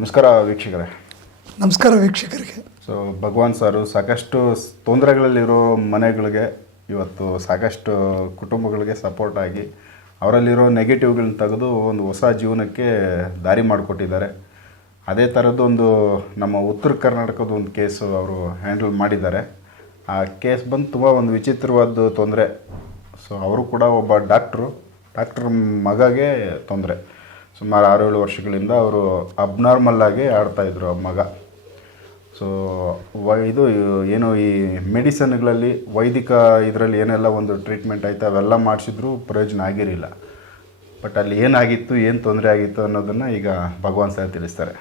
ನಮಸ್ಕಾರ ವೀಕ್ಷಕರೇ. ನಮಸ್ಕಾರ ವೀಕ್ಷಕರಿಗೆ. ಸೊ ಭಗವಾನ್ ಸಾರು ಸಾಕಷ್ಟು ತೊಂದರೆಗಳಲ್ಲಿರೋ ಮನೆಗಳಿಗೆ ಇವತ್ತು ಸಾಕಷ್ಟು ಕುಟುಂಬಗಳಿಗೆ ಸಪೋರ್ಟ್ ಆಗಿ ಅವರಲ್ಲಿರೋ ನೆಗೆಟಿವ್ಗಳನ್ನ ತೆಗೆದು ಒಂದು ಹೊಸ ಜೀವನಕ್ಕೆ ದಾರಿ ಮಾಡಿಕೊಟ್ಟಿದ್ದಾರೆ. ಅದೇ ಥರದ್ದೊಂದು ನಮ್ಮ ಉತ್ತರ ಕರ್ನಾಟಕದ ಒಂದು ಕೇಸು ಅವರು ಹ್ಯಾಂಡಲ್ ಮಾಡಿದ್ದಾರೆ. ಆ ಕೇಸ್ ಬಂದು ತುಂಬ ಒಂದು ವಿಚಿತ್ರವಾದ ತೊಂದರೆ. ಸೊ ಅವರು ಕೂಡ ಒಬ್ಬ ಡಾಕ್ಟ್ರು ಡಾಕ್ಟ್ರ್ ಮಗಗೆ ತೊಂದರೆ. ಸುಮಾರು ಆರು ಏಳು ವರ್ಷಗಳಿಂದ ಅವರು ಅಬ್ನಾರ್ಮಲ್ ಆಗಿ ಆಡ್ತಾಯಿದ್ರು ಆ ಮಗ. ಸೊ ಇದು ಏನು ಈ ಮೆಡಿಸನ್ಗಳಲ್ಲಿ ವೈದಿಕ ಇದರಲ್ಲಿ ಏನೆಲ್ಲ ಒಂದು ಟ್ರೀಟ್ಮೆಂಟ್ ಆಯಿತು ಅವೆಲ್ಲ ಮಾಡಿಸಿದ್ರು ಪ್ರಯೋಜನ ಆಗಿರಲಿಲ್ಲ. ಬಟ್ ಅಲ್ಲಿ ಏನಾಗಿತ್ತು, ಏನು ತೊಂದರೆ ಆಗಿತ್ತು ಅನ್ನೋದನ್ನು ಈಗ ಭಗವಾನ್ ಸರ್ ತಿಳಿಸ್ತಾರೆ.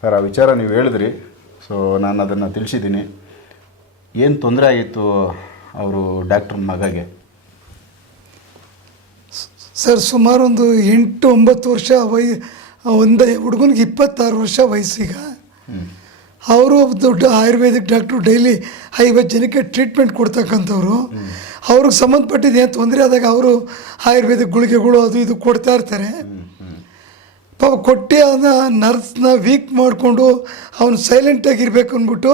ಸರ್, ಆ ವಿಚಾರ ನೀವು ಹೇಳಿದ್ರಿ. ಸೊ ನಾನು ಅದನ್ನು ತಿಳಿಸಿದ್ದೀನಿ. ಏನು ತೊಂದರೆ ಆಗಿತ್ತು ಅವರು ಡಾಕ್ಟ್ರ್ ಮಗಗೆ? ಸರ್ ಸುಮಾರು ಒಂದು ಎಂಟು ಒಂಬತ್ತು ವರ್ಷ ವಯ ಒಂದೇ ಹುಡುಗನಿಗೆ ಇಪ್ಪತ್ತಾರು ವರ್ಷ ವಯಸ್ಸೀಗ. ಅವರು ದೊಡ್ಡ ಆಯುರ್ವೇದಿಕ್ ಡಾಕ್ಟ್ರು ಡೈಲಿ ಐವತ್ತು ಜನಕ್ಕೆ ಟ್ರೀಟ್ಮೆಂಟ್ ಕೊಡ್ತಕ್ಕಂಥವ್ರು. ಅವ್ರಿಗೆ ಸಂಬಂಧಪಟ್ಟಿದ್ದು ಏನು ತೊಂದರೆ ಆದಾಗ ಅವರು ಆಯುರ್ವೇದಿಕ್ ಗುಳಿಗೆಗಳು ಅದು ಇದು ಕೊಡ್ತಾ ಇರ್ತಾರೆ. ಪಾಪ ಕೊಟ್ಟು ಅದನ್ನ ನರ್ಸ್ನ ವೀಕ್ ಮಾಡಿಕೊಂಡು ಅವನು ಸೈಲೆಂಟಾಗಿರ್ಬೇಕು ಅಂದ್ಬಿಟ್ಟು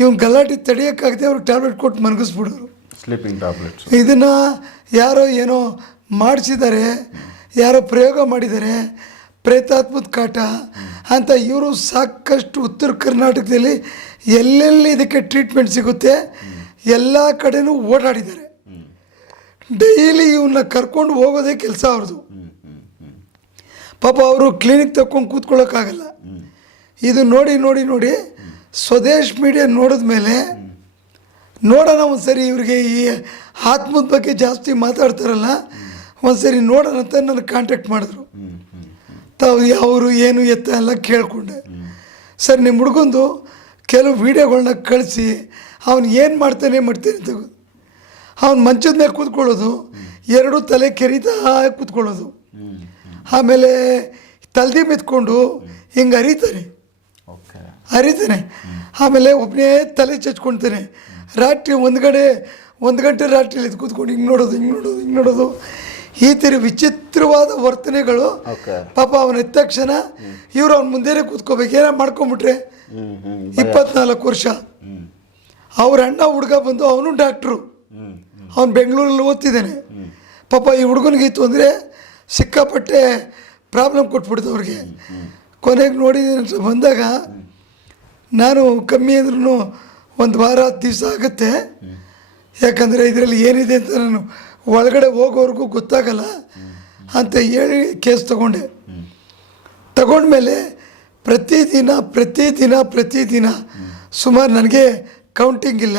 ಇವ್ನು ಗಲಾಟೆ ತಡೆಯೋಕ್ಕಾಗದೆ ಅವ್ರಿಗೆ ಟ್ಯಾಬ್ಲೆಟ್ ಕೊಟ್ಟು ಮಲಗಿಸ್ಬಿಡೋರು. ಸ್ಲೀಪಿಂಗ್ ಟ್ಯಾಬ್ಲೆಟ್ ಇದನ್ನು ಯಾರೋ ಏನೋ ಮಾಡಿಸಿದ್ದಾರೆ ಯಾರೋ ಪ್ರಯೋಗ ಮಾಡಿದ್ದಾರೆ ಪ್ರೇತಾತ್ಮದ ಕಾಟ ಅಂತ ಇವರು ಸಾಕಷ್ಟು ಉತ್ತರ ಕರ್ನಾಟಕದಲ್ಲಿ ಎಲ್ಲೆಲ್ಲಿ ಇದಕ್ಕೆ ಟ್ರೀಟ್ಮೆಂಟ್ ಸಿಗುತ್ತೆ, ಎಲ್ಲ ಕಡೆನೂ ಓಡಾಡಿದ್ದಾರೆ. ಡೈಲಿ ಇವನ್ನ ಕರ್ಕೊಂಡು ಹೋಗೋದೇ ಕೆಲಸ ಅವ್ರದ್ದು. ಪಾಪ ಅವರು ಕ್ಲಿನಿಕ್ ತಗೊಂಡು ಕೂತ್ಕೊಳ್ಳೋಕ್ಕಾಗಲ್ಲ. ಇದು ನೋಡಿ ನೋಡಿ ನೋಡಿ ಸ್ವದೇಶ್ ಮೀಡಿಯಾ ನೋಡಿದ ಮೇಲೆ ನೋಡೋಣ ಒಂದು ಸರಿ ಇವ್ರಿಗೆ ಈ ಆತ್ಮದ ಬಗ್ಗೆ ಜಾಸ್ತಿ ಮಾತಾಡ್ತಾರಲ್ಲ ಒಂದ್ಸರಿ ನೋಡೋಣ ಅಂತ ನನಗೆ ಕಾಂಟ್ಯಾಕ್ಟ್ ಮಾಡಿದ್ರು. ತಾವು ಅವರು ಏನು ಎತ್ತ ಎಲ್ಲ ಕೇಳಿಕೊಂಡೆ. ಸರ್ ನಿಮ್ಮ ಹುಡುಗಂದು ಕೆಲವು ವೀಡಿಯೋಗಳನ್ನ ಕಳಿಸಿ ಅವನು ಏನು ಮಾಡ್ತಾನೆ ಮಾಡ್ತಾನೆ ಅಂತ ಅವ್ನು ಮಂಚದ ಮೇಲೆ ಕೂತ್ಕೊಳ್ಳೋದು ಎರಡು ತಲೆ ಕೆರಿತಾ ಕೂತ್ಕೊಳ್ಳೋದು. ಆಮೇಲೆ ತಲೆದಿ ಮೆತ್ಕೊಂಡು ಹಿಂಗೆ ಅರಿತಾನೆ. ಅರಿತಾನೆ. ಆಮೇಲೆ ಒಬ್ಬನೇ ತಲೆ ಚಚ್ಕೊಳ್ತಾನೆ ರಾತ್ರಿ ಒಂದು ಕಡೆ ಒಂದು ಗಂಟೆ ರಾತ್ರಿಲಿ ಕೂತ್ಕೊಂಡು ಹಿಂಗೆ ನೋಡೋದು ಹಿಂಗೆ ನೋಡೋದು ಹಿಂಗೆ ನೋಡೋದು. ಈ ಥರ ವಿಚಿತ್ರವಾದ ವರ್ತನೆಗಳು. ಪಾಪ ಅವನ ಎದ್ದ ತಕ್ಷಣ ಇವ್ರು ಅವ್ನ ಮುಂದೆನೆ ಕೂತ್ಕೋಬೇಕು. ಏನೋ ಮಾಡ್ಕೊಂಬಿಟ್ರೆ ಇಪ್ಪತ್ನಾಲ್ಕು ವರ್ಷ. ಅವ್ರ ಅಣ್ಣ ಹುಡುಗ ಬಂದು ಅವನು ಡಾಕ್ಟ್ರು. ಅವನು ಬೆಂಗಳೂರಲ್ಲಿ ಓದ್ತಿದ್ದಾನೆ. ಪಾಪ ಈ ಹುಡುಗನಿಗೆ ಇತ್ತು ಅಂದರೆ ಸಿಕ್ಕಾಪಟ್ಟೆ ಪ್ರಾಬ್ಲಮ್ ಕೊಟ್ಬಿಡ್ತು ಅವ್ರಿಗೆ. ಕೊನೆಗೆ ನೋಡಿದ್ದೀನಿ ಅಂತ ಬಂದಾಗ ನಾನು ಕಮ್ಮಿ ಅಂದ್ರೂ ಒಂದು ವಾರ ಹತ್ತು ದಿವಸ ಆಗುತ್ತೆ. ಯಾಕಂದರೆ ಇದರಲ್ಲಿ ಏನಿದೆ ಅಂತ ನಾನು ಒಳಗಡೆ ಹೋಗೋವರೆಗೂ ಗೊತ್ತಾಗಲ್ಲ ಅಂತ ಹೇಳಿ ಕೇಸ್ ತಗೊಂಡೆ. ತಗೊಂಡ್ಮೇಲೆ ಪ್ರತಿದಿನ ಪ್ರತಿದಿನ ಪ್ರತಿದಿನ ಸುಮಾರು ನನಗೆ ಕೌಂಟಿಂಗ್ ಇಲ್ಲ.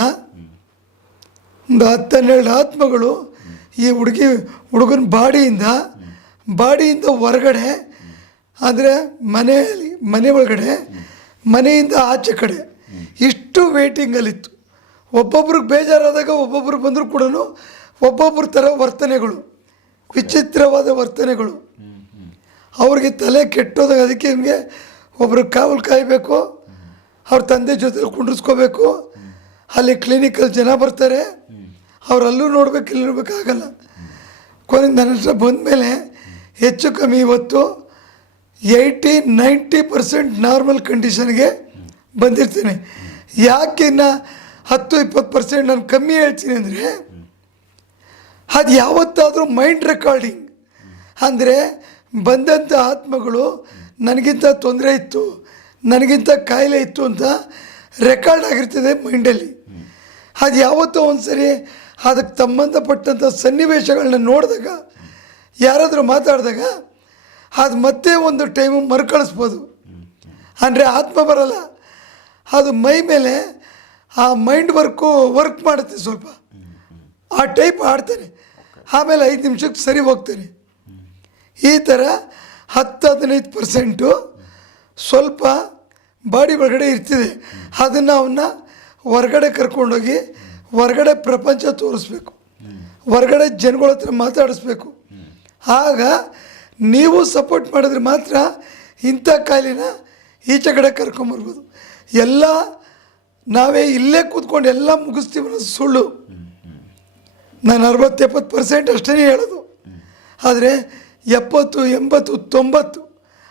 ಒಂದು ಹತ್ತನ್ನೆರಡು ಆತ್ಮಗಳು ಈ ಹುಡುಗಿ, ಹುಡುಗನ ಬಾಡಿಯಿಂದ ಬಾಡಿಯಿಂದ ಹೊರಗಡೆ ಅಂದರೆ ಮನೆಯಲ್ಲಿ, ಮನೆ ಒಳಗಡೆ, ಮನೆಯಿಂದ ಆಚೆ ಕಡೆ ಇಷ್ಟು ವೇಟಿಂಗಲ್ಲಿತ್ತು ಒಬ್ಬೊಬ್ರಿಗೆ ಬೇಜಾರಾದಾಗ ಒಬ್ಬೊಬ್ರು ಬಂದರೂ ಕೂಡ ಒಬ್ಬೊಬ್ಬರ ಥರ ವರ್ತನೆಗಳು, ವಿಚಿತ್ರವಾದ ವರ್ತನೆಗಳು. ಅವ್ರಿಗೆ ತಲೆ ಕೆಟ್ಟೋದಾಗ ಅದಕ್ಕೆ ನಿಮಗೆ ಒಬ್ಬರು ಕಾವಲು ಕಾಯಬೇಕು, ಅವ್ರ ತಂದೆ ಜೊತೆ ಕುಂಡ್ರಿಸ್ಕೋಬೇಕು, ಅಲ್ಲಿ ಕ್ಲಿನಿಕಲ್ಲಿ ಜನ ಬರ್ತಾರೆ, ಅವರಲ್ಲೂ ನೋಡ್ಬೇಕು, ಇಲ್ಲಿ ನೋಡ್ಬೇಕಾಗಲ್ಲ ಕೊನೆಗೆ ನನ್ನ ಹತ್ರ ಬಂದಮೇಲೆ ಹೆಚ್ಚು ಕಮ್ಮಿ ಇವತ್ತು ಏಯ್ಟಿ ನೈಂಟಿ ಪರ್ಸೆಂಟ್ ನಾರ್ಮಲ್ ಕಂಡೀಷನ್ಗೆ ಬಂದಿರ್ತೀನಿ. ಯಾಕೆ ಇನ್ನು ಹತ್ತು, ಇಪ್ಪತ್ತು ಪರ್ಸೆಂಟ್ ನಾನು ಕಮ್ಮಿ ಹೇಳ್ತೀನಿ ಅಂದರೆ ಅದು ಯಾವತ್ತಾದರೂ ಮೈಂಡ್ ರೆಕಾರ್ಡಿಂಗ್ ಅಂದರೆ ಬಂದಂಥ ಆತ್ಮಗಳು ನನಗಿಂತ ತೊಂದರೆ ಇತ್ತು, ನನಗಿಂತ ಕಾಯಿಲೆ ಇತ್ತು ಅಂತ ರೆಕಾರ್ಡ್ ಆಗಿರ್ತದೆ ಮೈಂಡಲ್ಲಿ ಅದು ಯಾವತ್ತೋ ಒಂದು ಸರಿ ಅದಕ್ಕೆ ಸಂಬಂಧಪಟ್ಟಂಥ ಸನ್ನಿವೇಶಗಳನ್ನ ನೋಡಿದಾಗ, ಯಾರಾದರೂ ಮಾತಾಡಿದಾಗ ಅದು ಮತ್ತೆ ಒಂದು ಟೈಮು ಮರುಕಳಿಸ್ಬೋದು. ಅಂದರೆ ಆತ್ಮ ಬರಲ್ಲ. ಅದು ಮೈ ಮೇಲೆ ಆ ಮೈಂಡ್ ವರ್ಕು ವರ್ಕ್ ಮಾಡುತ್ತೆ ಸ್ವಲ್ಪ. ಆ ಟೈಪ್ ಆಡ್ತಾರೆ ಆಮೇಲೆ ಐದು ನಿಮಿಷಕ್ಕೆ ಸರಿ ಹೋಗ್ತಾರೆ. ಈ ಥರ ಹತ್ತು ಹದಿನೈದು ಪರ್ಸೆಂಟು ಸ್ವಲ್ಪ ಬಾಡಿ ಒಳಗಡೆ ಇರ್ತಿದೆ. ಅದನ್ನು ಅವನ್ನ ಹೊರಗಡೆ ಕರ್ಕೊಂಡೋಗಿ ಹೊರಗಡೆ ಪ್ರಪಂಚ ತೋರಿಸ್ಬೇಕು. ಹೊರಗಡೆ ಜನಗಳ ಹತ್ರ ಮಾತಾಡಿಸ್ಬೇಕು. ಆಗ ನೀವು ಸಪೋರ್ಟ್ ಮಾಡಿದ್ರೆ ಮಾತ್ರ ಇಂಥ ಕಾಯಿಲೆನ ಈಚೆ ಕಡೆ ಕರ್ಕೊಂಬರ್ಬೋದು ಎಲ್ಲ ನಾವೇ ಇಲ್ಲೇ ಕೂತ್ಕೊಂಡು ಎಲ್ಲ ಮುಗಿಸ್ತೀವಿ ಅನ್ನೋದು ಸುಳ್ಳು. ನಾನು ಅರವತ್ತು ಎಪ್ಪತ್ತು ಪರ್ಸೆಂಟ್ ಅಷ್ಟೇ ಹೇಳೋದು. ಆದರೆ ಎಪ್ಪತ್ತು, ಎಂಬತ್ತು, ತೊಂಬತ್ತು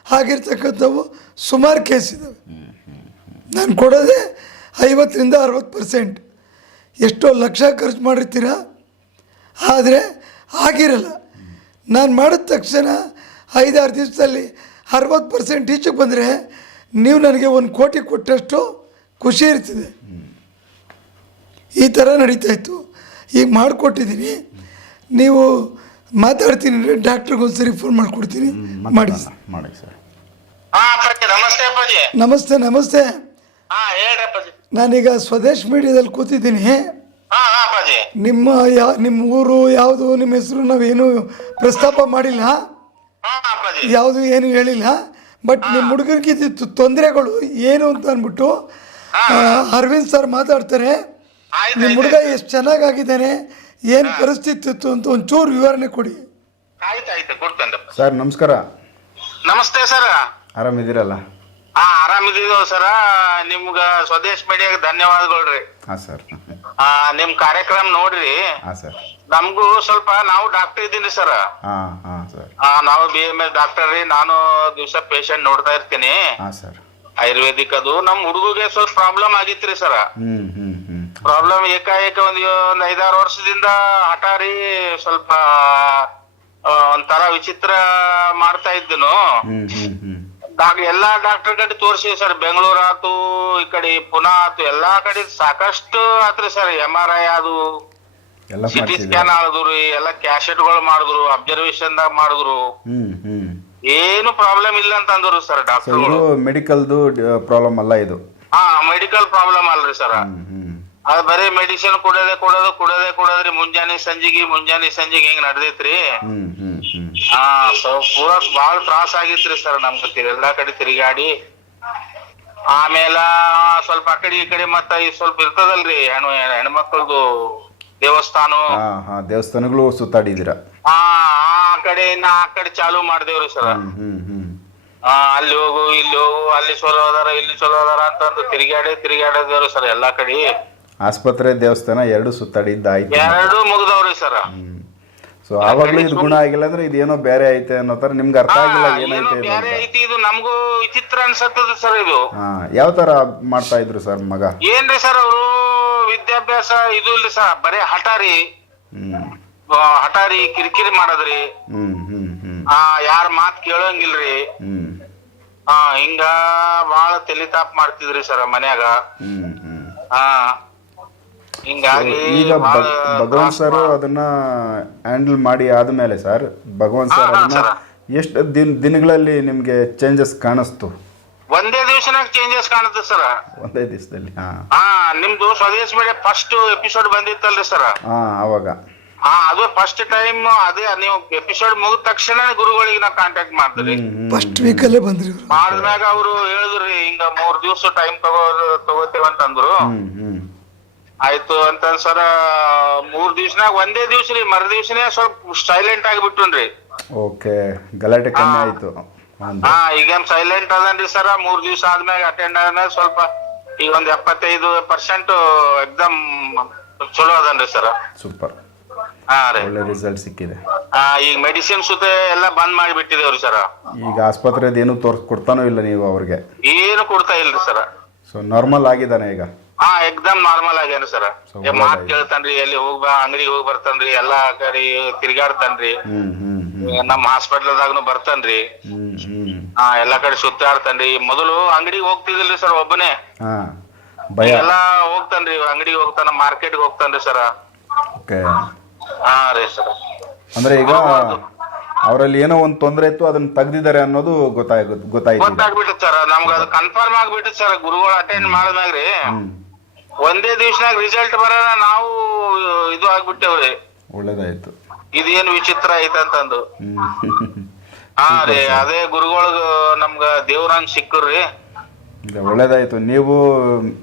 ಆಗಿರ್ತಕ್ಕಂಥವು ಸುಮಾರು ಕೇಸ್ ಇದ್ದಾವೆ ನಾನು ಕೊಡೋದೇ ಐವತ್ತರಿಂದ ಅರವತ್ತು ಪರ್ಸೆಂಟ್ ಎಷ್ಟೋ ಲಕ್ಷ ಖರ್ಚು ಮಾಡಿರ್ತೀರ? ಆದರೆ ಆಗಿರಲ್ಲ. ನಾನು ಮಾಡಿದ ತಕ್ಷಣ ಐದಾರು ದಿವಸದಲ್ಲಿ ಅರವತ್ತು ಪರ್ಸೆಂಟ್ ಈಚೆಗೆ ಬಂದರೆ ನೀವು ನನಗೆ ಒಂದು ಕೋಟಿ ಕೊಟ್ಟಷ್ಟು ಖುಷಿ ಇರ್ತದೆ. ಈ ಥರ ನಡೀತಾ ಇತ್ತು. ಈಗ ಮಾಡಿಕೊಟ್ಟಿದ್ದೀನಿ ನೀವು ಮಾತಾಡ್ತೀನಿ ಅಂದರೆ ಡಾಕ್ಟ್ರಿಗೆ ಒಂದ್ಸರಿ ಫೋನ್ ಮಾಡಿಕೊಡ್ತೀನಿ ಮಾಡಿ ಮಾಡಿ ಸರ್. ಹಾ ಅಪ್ಪಾಜಿ ನಮಸ್ತೆ ಅಪ್ಪಾಜಿ. ನಮಸ್ತೆ ನಮಸ್ತೆ. ಹಾ ಹೇಳ್ರಿ ಅಪ್ಪಾಜಿ. ನಾನೀಗ ಸ್ವದೇಶ್ ಮೀಡಿಯಾದಲ್ಲಿ ಕೂತಿದ್ದೀನಿ. ಹಾ ಹಾ ಅಪ್ಪಾಜಿ. ನಿಮ್ಮ ಯಾ ನಿಮ್ಮ ಊರು ಯಾವುದು ನಿಮ್ಮ ಹೆಸರು ನಾವೇನು ಪ್ರಸ್ತಾಪ ಮಾಡಿಲ್ಲ. ಹಾ ಅಪ್ಪಾಜಿ. ಯಾವುದು ಏನು ಹೇಳಿಲ್ಲ. ಬಟ್ ನಿಮ್ಮ ಹುಡುಗರಿಗೆ ತೊಂದರೆಗಳು ಏನು ಅಂತ ಅಂದ್ಬಿಟ್ಟು ಅರವಿಂದ್ ಸರ್ ಮಾತಾಡ್ತಾರೆ. ನಿಮ್ಮ ಹುಡುಗ ಎಷ್ಟು ಚೆನ್ನಾಗಾಗಿದ್ದಾನೆ ಏನು ಪರಿಸ್ಥಿತಿ ಇತ್ತು ಅಂತ ಒಂಚೂರು ವಿವರಣೆ ಕೊಡಿ. ಆಯ್ತಾಯ್ತು ಆಯ್ತು ಕೊಡ್ತೇನೆ ಸರ್ ನಮಸ್ಕಾರ. ನಮಸ್ತೆ ಸರ್. ಆರಾಮಿದ್ದೀರಲ್ಲ? ಹಾ ಆರಾಮಿದ್ದೀವಿ ಸರ. ನಿಮ್ಗ ಸ್ವದೇಶ್ ಮೀಡಿಯಾಗ ಧನ್ಯವಾದಗಳ್ರಿ. ಹಾಂ ಸರ್. ಆ ನಿಮ್ ಕಾರ್ಯಕ್ರಮ ನೋಡ್ರಿ. ಹಾಂ ಸರ್. ನಮಗೂ ಸ್ವಲ್ಪ ನಾವು ಡಾಕ್ಟರ್ ಇದ್ದೀನಿ ಸರ್. ಹಾಂ ಹಾಂ ಸರ್. ಆ ನಾವು ಬಿ ಎಂ ಎಸ್ ಡಾಕ್ಟರ್ ರೀ. ನಾನು ದಿವಸ ಪೇಷಂಟ್ ನೋಡ್ತಾ ಇರ್ತೀನಿ. ಹಾಂ ಸರ್. ಆಯುರ್ವೇದಿಕ್ ಅದು. ನಮ್ ಹುಡುಗಗೆ ಸ್ವಲ್ಪ ಪ್ರಾಬ್ಲಮ್ ಆಗಿತ್ರಿ ಸರ್. ಹ್ಞೂ ಹ್ಞೂ ಹ್ಞೂ ಪ್ರಾಬ್ಲಮ್ ಏಕಾಏಕ ಒಂದ್ ಒಂದ್ ಐದಾರು ವರ್ಷದಿಂದ ಹಠಾರಿ ಸ್ವಲ್ಪ ಆ, ಒಂಥರ ವಿಚಿತ್ರ ಮಾಡ್ತಾ ಇದ್ದನು. ಡಾಕ್ ಎಲ್ಲಾ ಡಾಕ್ಟರ್ ಕಡೆ ತೋರಿಸಿ ಸರ್. ಬೆಂಗಳೂರ್ ಆತು ಈ ಕಡೆ ಪುನಾ ಆತು ಎಲ್ಲಾ ಕಡೆ ಸಾಕಷ್ಟು ಆತ್ರಿ ಸರ್. ಎಂ ಆರ್ ಐ ಅದು ಎಲ್ಲ ಸಿಟಿ ಸ್ಕ್ಯಾನ್ ಆಡಿದ್ರು ಎಲ್ಲ ಕ್ಯಾಶೆಟ್ಗಳು ಮಾಡಿದ್ರು ಅಬ್ಸರ್ವೇಷನ್ ದಾಗ ಮಾಡಿದ್ರು. ಏನು ಪ್ರಾಬ್ಲಮ್ ಇಲ್ಲ ಅಂತ ಅಂದ್ರು ಸರ್ ಸೊ ಡಾಕ್ಟರ್ಗಳು. ಇದು ಮೆಡಿಕಲ್ದು ಪ್ರಾಬ್ಲಮ್ ಅಲ್ಲ ಇದು. ಹಾ ಮೆಡಿಕಲ್ ಪ್ರಾಬ್ಲಮ್ ಅಲ್ರಿ ಸರ್. ಅದ್ ಬರೀ ಮೆಡಿಸಿನ್ ಕೊಡೋದೇ ಕುಡೋದು ಕುಡೋದೇ ಕುಡೋದ್ರಿ ಮುಂಜಾನೆ ಸಂಜಿಗೆ ಮುಂಜಾನೆ ಸಂಜಿಗೆ ಹಿಂಗ್ ನಡ್ದೈತ್ರಿ? ಆ ಹಾ ಸೊ ಪೂರಾ ಬಾಳ ತ್ರಾಸ ಆಗಿತ್ರಿ ಸರ್ ನಮ್ಗ ಎಲ್ಲಾ ಕಡೆ ತಿರುಗಾಡಿ. ಆಮೇಲ ಸ್ವಲ್ಪ ಆ ಕಡೆ ಈ ಕಡೆ ಮತ್ತ ಈ ಸ್ವಲ್ಪ ಇರ್ತದಲ್ರಿ ಹೆಣ್ಣು ಹೆಣ್ಮಕ್ಳದು ದೇವಸ್ಥಾನ. ಆ ಹಾಂ ದೇವಸ್ಥಾನಗಳು ಸುತ್ತಾಡಿದಿರ? ಆ ಆ ಕಡೆ ಇನ್ನ ಆ ಕಡೆ ಚಾಲು ಮಾಡ್ದೇವ್ರಿ ಸರ್ ಹಾ ಆ ಅಲ್ಲಿ ಹೋಗು ಇಲ್ಲಿ ಹೋಗು ಅಲ್ಲಿ ಚಲೋ ಅದಾರ ಇಲ್ಲಿ ಚಲೋ ಅದಾರ ಅಂತಂದು ತಿರುಗಾಡಿ ತಿರುಗಾಡದೇವ್ರಿ ಸರ್ ಎಲ್ಲಾ ಕಡೆ. ಆಸ್ಪತ್ರೆ ದೇವಸ್ಥಾನ ಎರಡು ಸುತ್ತಾಡಿದ್ದಾಯ್ತು. ಎರಡು ಮುಗ್ದವ್ರಿ ಸರ್. ಸೊ ಆವಾಗಲೂ ಇದು ಗುಣ ಆಗಿಲ್ಲ ಅಂದ್ರೆ ಇದೇನೋ ಬೇರೆ ಐತೆ ಅನ್ನೋ ತರ ನಿಮ್ಗೆ ಅರ್ಥ ಆಗಿಲ್ಲ ಏನೋ ಏನೈತೆ ಇದು ಅಂತ. ಐತಿ ಇದು ನಮಗೂ ವಿಚಿತ್ರ ಅನ್ಸತ್ತದ ಸರ್ ಇದು. ಹಾ ಯಾವ ತರ ಮಾಡ್ತಾ ಇದ್ರು ಸರ್ ಮಗ? ಏನ್ರಿ ಸರ್ ಅವರು? ವಿದ್ಯಾಭ್ಯಾಸ ಇದು ಇಲ್ರಿ ಸರ್ ಬರೇ ಹಠಾರಿ. ಹ್ಮ್. ಆ, ಹಠಾರಿ ಕಿರಿಕಿರಿ ಮಾಡದ್ರಿ. ಹ್ಮ್ ಹ್ಮ್ ಹ್ಮ್. ಆ ಯಾರ ಮಾತ್ ಕೇಳಂಗಿಲ್ರಿ. ಹ್ಮ್. ಆ ಹಿಂಗ ಬಾಳ ತಲಿತಾಪ್ ಮಾಡ್ತಿದ್ರಿ ಸರ್ ಮನ್ಯಾಗ. ಹ್ಮ್ ಹ್ಮ್. ಹಾ ಹಿಂಗಾಗಿ ಈಗ ಭಗವಾನ್ ಭಗ್- ಸರ್ ಅದನ್ನ ಹ್ಯಾಂಡಲ್ ಮಾಡಿ ಆದ್ಮೇಲೆ ಸರ್ ಭಗವಂತ ಸರ್ ಅದನ್ನ ಎಷ್ಟು ದಿನ ದಿನಗಳಲ್ಲಿ ನಿಮ್ಗೆ ಚೇಂಜಸ್ ಕಾಣಿಸ್ತು? ಒಂದೇ ದಿವ್ಸನಾಗ ಚೇಂಜಸ್ ಕಾಣುತ್ತೆ ಸರ್. ಒಂದೇ ದಿವಸದಲ್ಲಿ ಹಾ. ಹಾ ನಿಮ್ದು ಸ್ವದೇಶ ಮೇಲೆ ಫಸ್ಟ್ ಎಪಿಸೋಡ್ ಬಂದಿತ್ತಲ್ರಿ ಸರ್. ಹಾ ಅವಾಗ. ಹಾ ಅದು ಫಸ್ಟ್ ಟೈಮ್ ಅದೇ ನೀವು ಎಪಿಸೋಡ್ ಮುಗಿದ ತಕ್ಷಣ ಗುರುಗಳಿಗೆ ನಾ ಕಾಂಟ್ಯಾಕ್ಟ್ ಮಾಡ್ತೀರಿ. ಫಸ್ಟ್ ವೀಕಲ್ಲೇ ಬಂದ್ರಿ ಇವರು. ಮಾಡಿದ್ಮ್ಯಾಗ ಅವರು ಹೇಳಿದ್ರಿ ಹಿಂಗ ಮೂರ್ ದಿವಸ ಟೈಮ್ ತಗೋ ತಗೋತೇವಂತಂದ್ರು. ಹ್ಮ್ ಹ್ಮ್. ಆಯ್ತು ಅಂತ ಸರ ಮೂರ್ ದಿವ್ಸನಾಗ ಒಂದೇ ದಿವ್ಸ ರೀ ಮರ ದಿವ್ಸನೇ ಸ್ವಲ್ಪ ಸೈಲೆಂಟ್ ಆಗಿಬಿಟ್ಟನ್ರಿ ಓಕೆ ಗಲಾಟೆ ಕಮ್ಮಿ ಆಯ್ತು. ಹಾ ಈಗೇನ್ ಸೈಲೆಂಟ್ ಅದನ್ರಿ ಸರ ಮೂರ್ ದಿವ್ಸ ಆದ್ಮ್ಯಾಗ ಅಟೆಂಡ್ ಆದ್ಮ್ಯಾಗ ಸ್ವಲ್ಪ ಈಗ ಒಂದ್ ಎಪ್ಪತ್ತೈದು ಪರ್ಸೆಂಟ್ ಎಕ್ಸಾಮ್ ಚಲೋ ಅದನ್ರಿ ಸರ. ಸೂಪರ್. ಹಾ ರೀ. ಒಳ್ಳೆ ರಿಸಲ್ಟ್ ಸಿಕ್ಕಿದೆ. ಹಾ ಈಗ ಮೆಡಿಸಿನ್ ಸುತೆ ಎಲ್ಲ ಬಂದ್ ಮಾಡಿ ಬಿಟ್ಟಿದೇವ್ರಿ ಸರ. ಈಗ ಆಸ್ಪತ್ರೆದು ಏನು ತೋರ್ಸ್ ಕೊಡ್ತಾನೋ ಇಲ್ಲ ನೀವು ಅವ್ರಿಗೆ. ಏನು ಕೊಡ್ತಾ ಇಲ್ರಿ ಸರ. ಸೊ ನಾರ್ಮಲ್ ಆಗಿದ್ದಾನೆ ಈಗ. ಹಾ ಎಕ್ದಮ್ ನಾರ್ಮಲ್ ಆಗ್ಯಾನ ಸರ್ ಮಾತ್ ಕೇಳ್ತಾನ್ರಿ ಎಲ್ಲಿ ಹೋಗ್ ಅಂಗಡಿಗೆ ಹೋಗಿ ಬರ್ತಾನ್ರಿ ಎಲ್ಲಾ ಕಡೆ ತಿರ್ಗಾಡ್ತಾನ್ರಿ. ಹ್ಮ್ ಹ್ಮ್ ಹ್ಮ್. ಹಾಸ್ಪಿಟಲ್ದಾಗನು ಬರ್ತಾನ್ರಿ. ಹಾ ಎಲ್ಲಾ ಕಡೆ ಸುತ್ತಾಡ್ತಾನ್ರಿ. ಮೊದಲು ಅಂಗಡಿಗೆ ಹೋಗ್ತಿದಿಲ್ರಿ ಸರ್ ಒಬ್ಬನೇ. ಹಾ ಭಯ. ಎಲ್ಲಾ ಹೋಗ್ತಾನ್ರಿ ಅಂಗಡಿಗೆ ಹೋಗ್ತಾನ ಮಾರ್ಕೆಟ್ಗೆ ಹೋಗ್ತಾನ್ರಿ ಸರ್ ಓಕೆ. ಹಾ ರೀ ಸರ್ ಅಂದ್ರೆ ಈಗ ಅವರಲ್ಲಿ ಏನೋ ಒಂದು ತೊಂದರೆ ಇತ್ತು ಅದನ್ನ ತೆಗ್ದಿದ್ದಾರೆ ಅನ್ನೋದು ಗೊತ್ತಾಗ ಗೊತ್ತಾಯ್ತು. ಗೊತ್ತಾಗ್ಬಿಟ್ಟು ಸರ್ ನಮ್ಗ ಅದು ಕನ್ಫರ್ಮ್ ಆಗ್ಬಿಟ್ಟು ಸರ್ ಗುರುಗಳು ಅಟೆಂಡ್ ಮಾಡಿದ್ಮ್ಯಾಗ್ರಿ. ಒಂದೇ ದಿವ್ಸನಾಗ ರಿಸಲ್ಟ್ ಬರೋಣ ನಾವು ಇದು ಆಗ್ಬಿಟ್ಟೇವ್ರಿ. ಒಳ್ಳೇದಾಯ್ತು. ಇದೇನ್ ವಿಚಿತ್ರ ಐತಂತಂದು ಹಾ ರೀ ಅದೇ ಗುರುಗಳಿಗ ನಮ್ಗ ದೇವ್ರಂಗ್ ಸಿಕ್ಕ್ರಿ ಇಲ್ಲ ಒಳ್ಳೇದಾಯ್ತು. ನೀವು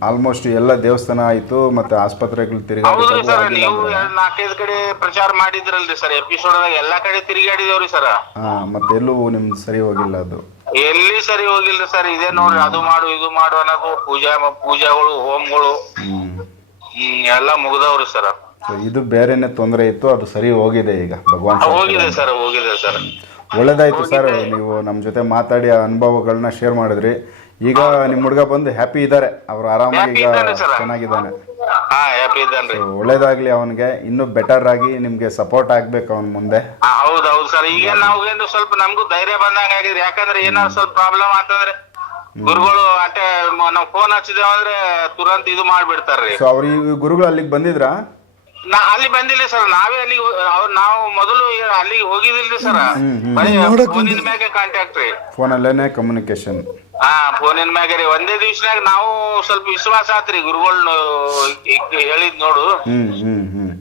ಆಲ್ಮೋಸ್ಟ್ ಎಲ್ಲ ದೇವಸ್ಥಾನ ಆಯ್ತು ಮತ್ತೆ ಆಸ್ಪತ್ರೆಗಳು ಹೌದ್ರಿ ಸರ್ ನೀವು ಎರಡ್ ನಾಲ್ಕೈದು ಕಡೆ ಪ್ರಚಾರ ಮಾಡಿದ್ರಲ್ರಿ ಸರ್ ಎಪಿಸೋಡ್ ಎಲ್ಲಾ ಕಡೆ ತಿರುಗಾಡಿದೇವ್ರಿ ಸರ್. ಹಾ ಮತ್ತೆ ಎಲ್ಲೂ ನಿಮ್ದು ಸರಿ ಹೋಗಿಲ್ಲ ಅದು. ಎಲ್ಲಿ ಸರಿ ಹೋಗಿಲ್ರಿ ಸರ್ ಇದೇ ನೋಡ್ರಿ ಅದು ಮಾಡು ಇದು ಮಾಡು ಅನ್ನೋದು ಪೂಜಾ ಪೂಜಾಗಳು ಹೋಮ್ಗಳು. ಹ್ಮ್. ಎಲ್ಲಾ ಮುಗ್ದವ್ರಿ ಸರ್. ಇದು ಬೇರೆನೆ ತೊಂದರೆ ಇತ್ತು ಅದು ಸರಿ ಹೋಗಿದೆ ಈಗ ಭಗವಾನ್ ಹೋಗಿದೆ ಸರ್ ಹೋಗಿದೆ ಸರ್. ಒಳ್ಳೇದಾಯ್ತು ಸರ್ ನೀವು ನಮ್ಮ ಜೊತೆ ಮಾತಾಡಿ ಆ ಅನುಭವಗಳನ್ನ ಶೇರ್ ಮಾಡಿದ್ರಿ. ಈಗ ನಿಮ್ಮ ಹುಡುಗ ಬಂದು ಹ್ಯಾಪಿ ಇದ್ದಾರೆ ಅವ್ರು ಆರಾಮಾಗಿ Happy ಈಗ sir. ಚೆನ್ನಾಗಿದ್ದಾನೆ. ಹಾ ಹ್ಯಾಪಿ ಇದ್ದಾನ್ರಿ ಒಳ್ಳೇದಾಗ್ಲಿ ಅವನ್ಗೆ. ಇನ್ನು ಬೆಟರ್ ಆಗಿ ನಿಮ್ಗೆ ಸಪೋರ್ಟ್ ಆಗ್ಬೇಕು ಅವನ್ ಮುಂದೆ. ಹಾ ಹೌದ್ ಹೌದ್ ಸರ್. ಈಗ ನಾವು ಸ್ವಲ್ಪ ನಮಗೂ ಧೈರ್ಯ ಬಂದಂಗ ಆಗಿದ್ರಿ. ಯಾಕಂದ್ರೆ ಏನಾದ್ರು ಸ್ವಲ್ಪ ಪ್ರಾಬ್ಲಮ್ ಅಂತಂದ್ರೆ ಗುರುಗಳು ಅಟ್ಟೆ ನಾವು ನಾವ್ ಫೋನ್ ಹಚ್ಚಿದೇವಂದ್ರೆ ತುರಂತ ಇದು ಮಾಡ್ಬಿಡ್ತಾರ್ರಿ. ಸೊ ಅವ್ರು ಈ ಗುರುಗಳು ಅಲ್ಲಿಗೆ ಬಂದಿದ್ರಾ? ನಾ ಅಲ್ಲಿ ಬಂದಿಲ್ಲ ಸರ್. ನಾವೇ ಅಲ್ಲಿಗೆ ಅವ್ರು ನಾವು ಮೊದಲು ಅಲ್ಲಿಗೆ ಹೋಗಿದಿಲ್ರಿ ಸರ್. ಬರೀ ಫೋನಿನ ಮ್ಯಾಗೆ ಕಾಂಟ್ಯಾಕ್ಟ್ ರೀ. ಫೋನಲ್ಲೇನೆ ಕಮ್ಯುನಿಕೇಶನ್ ಹಾ ಫೋನಿನ ಮ್ಯಾಗ ರೀ. ಒಂದೇ ದಿವ್ಸನಾಗ ನಾವು ಸ್ವಲ್ಪ ವಿಶ್ವಾಸ ಆತ್ರಿ ಗುರುಗಳು ಹೇಳಿದ್ ನೋಡು. ಹ್ಮ್ ಹ್ಮ್ ಹ್ಮ್.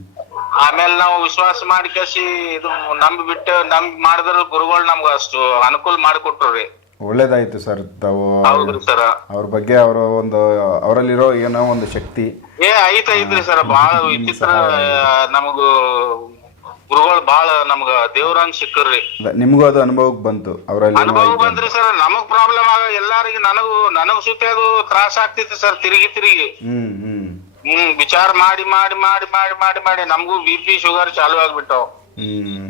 ಆಮೇಲೆ ನಾವು ವಿಶ್ವಾಸ ಮಾಡಿ ಕಸಿ ಇದು ನಂಬಿ ಬಿಟ್ಟು ನಂಬಿ ಮಾಡಿದ್ರ ಗುರುಗಳು ನಮ್ಗ ಅಷ್ಟು ಅನುಕೂಲ ಮಾಡಿಕೊಟ್ರು ರೀ. ಒಳ್ಳೇದಾಯ್ತು ಸರ್ ತಾವು ಹೌದ್ರಿ ಸರ್. ಅವ್ರ ಬಗ್ಗೆ ಅವರ ಒಂದು ಅವರಲ್ಲಿರೋ ಏನೋ ಒಂದು ಶಕ್ತಿ. ಏ ಐತ್ ಐತ್ರಿ ಸರ್. ಬಾಳ ವಿಚಿತ್ರ ನಮಗೂ ಗುರುಗಳು ಬಾಳ ನಮ್ಗ ದೇವ್ರಂಗ್ ಸಿಕ್ಕರ್ರಿ ನಿಮ್ಗೂ ಅದು ಅನುಭವಕ್ಕೆ ಬಂತು ಅವರಲ್ಲಿ ಅನುಭವ ಬಂದ್ರಿ ಸರ್. ನಮಗ್ ಪ್ರಾಬ್ಲಮ್ ಆಗ ಎಲ್ಲಾರಿಗೆ ನನಗೂ ನನಗ್ ಸುತ್ತ ಅದು ತ್ರಾಸ ಆಗ್ತಿತ್ತು ಸರ್ ತಿರುಗಿ ತಿರುಗಿ. ಹ್ಮ್ ಹ್ಮ್. ಹ್ಮ್ ವಿಚಾರ ಮಾಡಿ ಮಾಡಿ ಮಾಡಿ ಮಾಡಿ ಮಾಡಿ ಮಾಡಿ ನಮಗೂ ಬಿ ಪಿ ಶುಗರ್ ಚಾಲು ಆಗ್ಬಿಟ್ಟವ್. ಹ್ಮ್.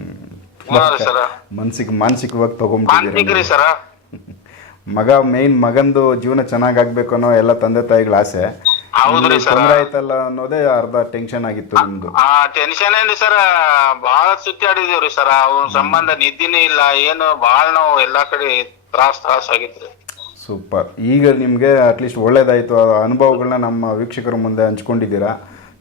ಸರ. ಮನ್ಸಿಗೆ ಮಾನಸಿಕವಾಗಿ ಮಾನ್ಸಿಕ್ರಿ ಸರ ಸರ್. ಮಗ ಮೇನ್ ಮಗಂದು ಜೀವನ ಚೆನ್ನಾಗಾಗ್ಬೇಕು ಅನ್ನೋ ಎಲ್ಲ ತಂದೆ ತಾಯಿಗಳ ಆಸೆ. ಹೌದ್ರಿ ಸರ್. ತೊಂದರೆ ಆಯ್ತಲ್ಲ ಅನ್ನೋದೇ ಅರ್ಧ ಟೆನ್ಷನ್ ಆಗಿತ್ತು ನಿಮ್ದು. ಆ ಟೆನ್ಷನ್ ಏನ್ರಿ ಸರ್? ಬಾಳ ಸುತ್ತಾಡಿದೇವ್ರಿ ಸರ್. ಅವ್ರ ಸಂಬಂಧ ನಿದ್ದಿನೇ ಇಲ್ಲ. ಏನು ಬಾಳ ನಾವು ಎಲ್ಲಾ ಕಡೆ ತ್ರಾಸ್ ತ್ರಾಸ್ ಆಗಿತ್ರಿ. ಸೂಪರ್. ಈಗ ನಿಮ್ಗೆ ಅಟ್ಲೀಸ್ಟ್ ಒಳ್ಳೇದಾಯ್ತು. ಆ ಅನುಭವಗಳನ್ನ ನಮ್ಮ ವೀಕ್ಷಕರ ಮುಂದೆ ಹಂಚ್ಕೊಂಡಿದ್ದೀರಾ.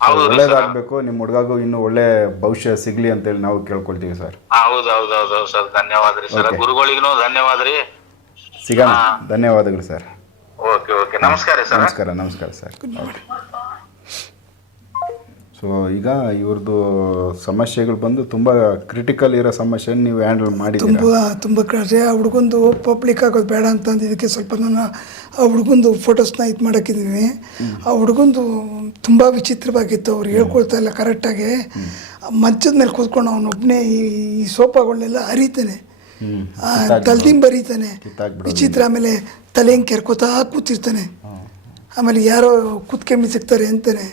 So, ಹೌದು ಒಳ್ಳೇದಾಗ್ಬೇಕು. ನಿಮ್ಮ ಹುಡುಗಾಗೂ ಇನ್ನೂ ಒಳ್ಳೆ ಭವಿಷ್ಯ ಸಿಗ್ಲಿ ಅಂತೇಳಿ ನಾವು ಕೇಳ್ಕೊಳ್ತೀವಿ ಸರ್. ಹೌದೌದೌದು ಹೌದ್ ಹೌದ್ ಹೌದ್ ಸರ್. ಧನ್ಯವಾದ ರೀ ಸರ್ ಗುರುಗಳಿಗೂ ಧನ್ಯವಾದ ರೀ ಸಿಗೋಣ. ಧನ್ಯವಾದಗಳು ಸರ್. Okay okay. ನಮಸ್ಕಾರ ಸರ್. ನಮಸ್ಕಾರ ನಮಸ್ಕಾರ ಸರ್. ಓಕೆ ಸೊ ಈಗ ಇವ್ರದ್ದು ಸಮಸ್ಯೆಗಳು ಬಂದು ತುಂಬ ಕ್ರಿಟಿಕಲ್ ಇರೋ ಸಮಸ್ಯೆ ನೀವು ಹ್ಯಾಂಡಲ್ ಮಾಡಿ ತುಂಬ ತುಂಬ ಕಡೆ ಆ ಹುಡುಗಂದು ಪಬ್ಲಿಕ್ ಆಗೋದು ಬೇಡ ಅಂತಂದು ಇದಕ್ಕೆ ಸ್ವಲ್ಪ ನಾನು ಆ ಹುಡುಗಂದು ಫೋಟೋಸ್ನ ಇದು ಮಾಡೋಕ್ಕಿದ್ದೀನಿ. ಆ ಹುಡುಗಂದು ತುಂಬ ವಿಚಿತ್ರವಾಗಿತ್ತು. ಅವ್ರು ಹೇಳ್ಕೊಳ್ತಾ ಇಲ್ಲ ಕರೆಕ್ಟಾಗಿ ಮಂಚದ ಮೇಲೆ ಕೂತ್ಕೊಂಡು ಅವನೊಬ್ಬನೇ ಈ ಈ ಸೋಫಾಗಳನ್ನೆಲ್ಲ ಹರಿತಾನೆ. ತಲ್ದಿಂಬ ಬರೀತಾನೆ. ವಿಚಿತ್ರ ಆಮೇಲೆ ತಲೆ ಹಿಂಗೆ ಕೆರ್ಕೋತಾ ಕೂತಿರ್ತಾನೆ. ಆಮೇಲೆ ಯಾರೋ ಕೂತ್ಕೆಮ್ಮಿ ಸಿಗ್ತಾರೆ ಅಂತಾನೆ.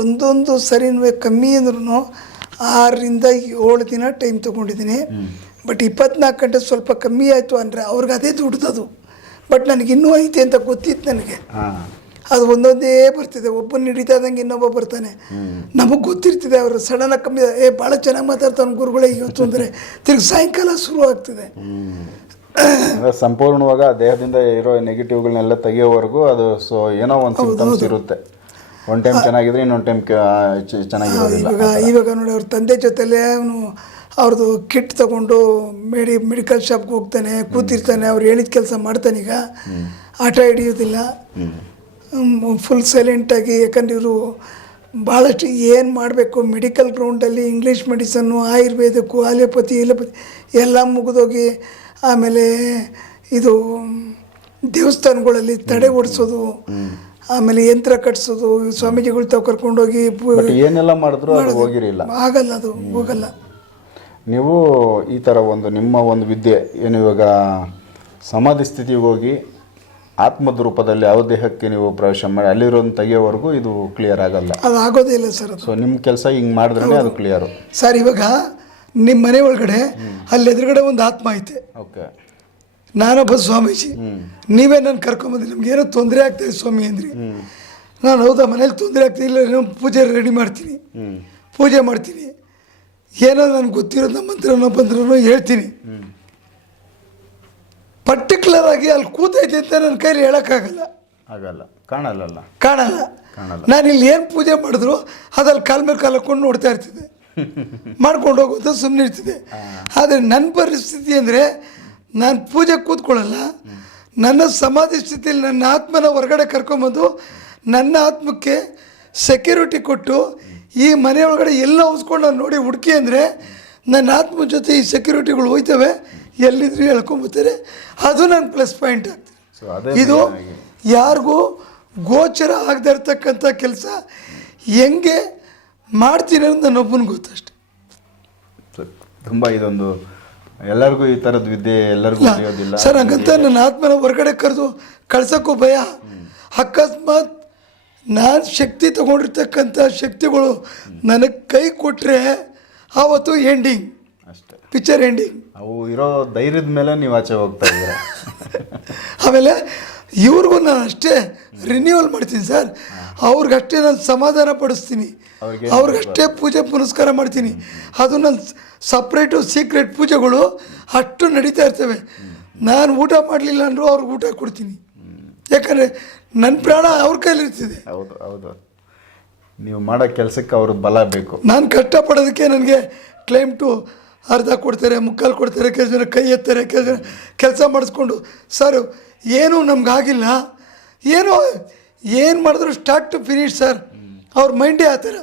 ಒಂದೊಂದು ಸರಿನೂ ಕಮ್ಮಿ ಅಂದ್ರೂ ಆರರಿಂದ ಏಳು ದಿನ ಟೈಮ್ ತೊಗೊಂಡಿದ್ದೀನಿ. ಬಟ್ ಇಪ್ಪತ್ನಾಲ್ಕು ಗಂಟೆ ಸ್ವಲ್ಪ ಕಮ್ಮಿ ಆಯಿತು ಅಂದರೆ ಅವ್ರಿಗೆ ಅದೇ ದುಡ್ದದು. ಬಟ್ ನನಗೆ ಇನ್ನೂ ಐತೆ ಅಂತ ಗೊತ್ತಿತ್ತು ನನಗೆ. ಅದು ಒಂದೊಂದೇ ಬರ್ತಿದೆ. ಒಬ್ಬನ ಹಿಡಿತಾ ಇದ್ದಂಗೆ ಇನ್ನೊಬ್ಬ ಬರ್ತಾನೆ. ನಮಗೆ ಗೊತ್ತಿರ್ತಿದೆ ಅವರು ಸಡನ್ನಾಗಿ ಕಮ್ಮಿ ಏ ಭಾಳ ಚೆನ್ನಾಗಿ ಮಾತಾಡ್ತಾನೆ ಗುರುಗಳೇ ಇವತ್ತು ಅಂದರೆ ತಿರ್ಗಿ ಸಾಯಂಕಾಲ ಶುರು ಆಗ್ತಿದೆ. ಸಂಪೂರ್ಣವಾಗ ದೇಹದಿಂದ ಇರೋ ನೆಗೆಟಿವ್ಗಳನ್ನೆಲ್ಲ ತೆಗಿಯೋವರೆಗೂ ಅದು ಸೊ ಏನೋ ಒಂದು ಸಿಂಪ್ಟಮ್ಸ್ ಇರುತ್ತೆ. ಒನ್ ಟೈಮ್ ಚೆನ್ನಾಗಿದ್ರೆ ಇನ್ನೊಂದು ಟೈಮ್ ಚೆನ್ನಾಗಿರೋದಿಲ್ಲ ಇವಾಗ ಇವಾಗ ನೋಡಿ ಅವ್ರ ತಂದೆ ಜೊತೆಲೇ ಅವನು ಅವ್ರದ್ದು ಕಿಟ್ ತಗೊಂಡು ಮೆಡಿ ಮೆಡಿಕಲ್ ಶಾಪ್ಗೆ ಹೋಗ್ತಾನೆ ಕೂತಿರ್ತಾನೆ ಅವ್ರು ಹೇಳಿದ ಕೆಲಸ ಮಾಡ್ತಾನೆ ಈಗ. ಆಟ ಹಿಡಿಯೋದಿಲ್ಲ. ಫುಲ್ ಸೈಲೆಂಟಾಗಿ ಯಾಕಂದ್ರೆ ಇವರು ಭಾಳಷ್ಟು ಏನು ಮಾಡಬೇಕು ಮೆಡಿಕಲ್ ಗ್ರೌಂಡಲ್ಲಿ ಇಂಗ್ಲೀಷ್ ಮೆಡಿಸನ್ನು ಆಯುರ್ವೇದಕ್ಕೂ ಆಲಿಯೋಪತಿ ಇಲೋಪತಿ ಎಲ್ಲ ಮುಗಿದೋಗಿ ಆಮೇಲೆ ಇದು ದೇವಸ್ಥಾನಗಳಲ್ಲಿ ತಡೆ ಓಡಿಸೋದು ಆಮೇಲೆ ಯಂತ್ರ ಕಟ್ಸೋದು ಸ್ವಾಮೀಜಿಗಳು ತಾವು ಕರ್ಕೊಂಡೋಗಿ ಏನೆಲ್ಲ ಮಾಡಿದ್ರು ಅದು ಹೋಗಿರಿಲ್ಲ ಆಗಲ್ಲ ಅದು ಹೋಗಲ್ಲ. ನೀವು ಈ ಥರ ಒಂದು ನಿಮ್ಮ ಒಂದು ವಿದ್ಯೆ ಏನು ಇವಾಗ ಸಮಾಧಿ ಸ್ಥಿತಿಗೆ ಹೋಗಿ ಆತ್ಮದ ರೂಪದಲ್ಲಿ ಯಾವ ದೇಹಕ್ಕೆ ನೀವು ಪ್ರವೇಶ ಮಾಡಿ ಅಲ್ಲಿರೋದನ್ನ ತೆಗೆಯೋವರೆಗೂ ಇದು ಕ್ಲಿಯರ್ ಆಗಲ್ಲ. ಅದು ಆಗೋದೇ ಇಲ್ಲ ಸರ್ ಅದು. ಸೊ ನಿಮ್ಮ ಕೆಲಸ ಹಿಂಗೆ ಮಾಡಿದ್ರೆ ಅದು ಕ್ಲಿಯರು ಸರ್ ಇವಾಗ ನಿಮ್ಮ ಮನೆ ಒಳಗಡೆ ಅಲ್ಲಿ ಎದುರುಗಡೆ ಒಂದು ಆತ್ಮ ಐತೆ. ಓಕೆ. ನಾನೊಬ್ಬ ಸ್ವಾಮೀಜಿ. ನೀವೇ ನಾನು ಕರ್ಕೊಂಬಂದ್ರಿ. ನಮ್ಗೆ ಏನೋ ತೊಂದರೆ ಆಗ್ತಾಯಿದೆ ಸ್ವಾಮಿ ಅಂದ್ರಿ. ನಾನು ಹೌದಾ ಮನೇಲಿ ತೊಂದರೆ ಆಗ್ತದೆ ಇಲ್ಲ ನಾನು ಪೂಜೆ ರೆಡಿ ಮಾಡ್ತೀನಿ. ಪೂಜೆ ಮಾಡ್ತೀನಿ. ಏನೋ ನನಗೆ ಗೊತ್ತಿರೋ ನಮ್ಮ ಮಂತ್ರನೋ ಬಂದ್ರೂ ಹೇಳ್ತೀನಿ. ಪರ್ಟಿಕ್ಯುಲರ್ ಆಗಿ ಅಲ್ಲಿ ಕೂತೈತೆ ಅಂತ ನನ್ನ ಕೈಲಿ ಹೇಳೋಕ್ಕಾಗಲ್ಲ. ಆಗಲ್ಲ. ಕಾಣಲ್ಲಲ್ಲ. ಕಾಣಲ್ಲ. ಕಾಣಲ್ಲ. ನಾನು ಇಲ್ಲಿ ಏನು ಪೂಜೆ ಮಾಡಿದ್ರು ಅದಲ್ಲಿ ಕಾಲ ಮೇಲೆ ಕಾಲ ಹಾಕೊಂಡು ನೋಡ್ತಾ ಇರ್ತಿದ್ದೆ. ಮಾಡ್ಕೊಂಡು ಹೋಗೋದು ಸುಮ್ಮನೆ ಇರ್ತಿದ್ದೆ. ಆದರೆ ನನ್ನ ಪರಿಸ್ಥಿತಿ ಅಂದರೆ ನಾನು ಪೂಜೆ ಕೂತ್ಕೊಳ್ಳಲ್ಲ. ನನ್ನ ಸಮಾಧಿ ಸ್ಥಿತಿಯಲ್ಲಿ ನನ್ನ ಆತ್ಮನ ಹೊರಗಡೆ ಕರ್ಕೊಂಬಂದು ನನ್ನ ಆತ್ಮಕ್ಕೆ ಸೆಕ್ಯೂರಿಟಿ ಕೊಟ್ಟು ಈ ಮನೆ ಒಳಗಡೆ ಎಲ್ಲ ಉಸ್ಕೊಂಡು ನಾನು ನೋಡಿ ಹುಡುಕಿ ಅಂದರೆ ನನ್ನ ಆತ್ಮ ಜೊತೆ ಈ ಸೆಕ್ಯೂರಿಟಿಗಳು ಹೋಯ್ತವೆ. ಎಲ್ಲಿದ್ರು ಹೇಳ್ಕೊಂಬತ್ತಾರೆ. ಅದು ನನ್ನ ಪ್ಲಸ್ ಪಾಯಿಂಟ್ ಆಗ್ತದೆ. ಇದು ಯಾರಿಗೂ ಗೋಚರ ಆಗದೆ ಇರ್ತಕ್ಕಂಥ ಕೆಲಸ ಹೆಂಗೆ ಮಾಡ್ತೀನಿ ಅಂತ ನನ್ನೊಬ್ಬನಿಗೆ ಗೊತ್ತಷ್ಟೆ. ತುಂಬ ಇದೊಂದು ಎಲ್ಲರಿಗೂ ಈ ಥರದ ವಿದ್ಯೆ ಎಲ್ಲರಿಗೂ ಸರ್ ಹಂಗಂತ ನನ್ನ ಆತ್ಮನ ಹೊರಗಡೆ ಕರೆದು ಕಳ್ಸೋಕ್ಕೂ ಭಯ. ಅಕಸ್ಮಾತ್ ನಾನು ಶಕ್ತಿ ತಗೊಂಡಿರ್ತಕ್ಕಂಥ ಶಕ್ತಿಗಳು ನನಗೆ ಕೈ ಕೊಟ್ಟರೆ ಆವತ್ತು ಎಂಡಿಂಗ್ ಅಷ್ಟೇ. ಪಿಕ್ಚರ್ ಎಂಡಿಂಗ್ ಅವು ಇರೋ ಧೈರ್ಯದ ಮೇಲೆ ನೀವು ಆಚೆ ಹೋಗ್ತಾ ಇದ್ದೀರಾ? ಆಮೇಲೆ ಇವ್ರಿಗೂ ನಾನು ಅಷ್ಟೇ ರಿನ್ಯೂವಲ್ ಮಾಡ್ತೀನಿ ಸರ್. ಅವ್ರಿಗಷ್ಟೇ ನಾನು ಸಮಾಧಾನ ಪಡಿಸ್ತೀನಿ. ಅವ್ರಿಗೆ ಅವ್ರಿಗಷ್ಟೇ ಪೂಜೆ ಪುನಸ್ಕಾರ ಮಾಡ್ತೀನಿ. ಅದು ನನ್ನ ಸಪ್ರೇಟು ಸೀಕ್ರೆಟ್ ಪೂಜೆಗಳು ಅಷ್ಟು ನಡೀತಾ ಇರ್ತವೆ. ನಾನು ಊಟ ಮಾಡಲಿಲ್ಲ ಅಂದರೂ ಅವ್ರಿಗೆ ಊಟ ಕೊಡ್ತೀನಿ. ಯಾಕಂದರೆ ನನ್ನ ಪ್ರಾಣ ಅವ್ರ ಕೈಲಿರ್ತಿದೆ ಹೌದು ಹೌದು. ನೀವು ಮಾಡೋ ಕೆಲಸಕ್ಕೆ ಅವ್ರಿಗೆ ಬಲ ಬೇಕು. ನಾನು ಕಷ್ಟಪಡೋದಕ್ಕೆ ನನಗೆ ಕ್ಲೈಮ್ ಟು ಅರ್ಧ ಕೊಡ್ತಾರೆ ಮುಕ್ಕಾಲು ಕೊಡ್ತಾರೆ ಕೆಲಸ ಜನ ಕೈ ಎತ್ತಾರೆ ಕೆಲಸ ಜನ ಕೆಲಸ ಮಾಡಿಸ್ಕೊಂಡು. ಸರ್ ಏನೂ ನಮಗಾಗಿಲ್ಲ ಏನೋ ಏನು ಮಾಡಿದ್ರು ಸ್ಟಾರ್ಟ್ ಟು ಫಿನಿಶ್ ಸರ್. ಅವ್ರ ಮೈಂಡೇ ಆ ಥರ.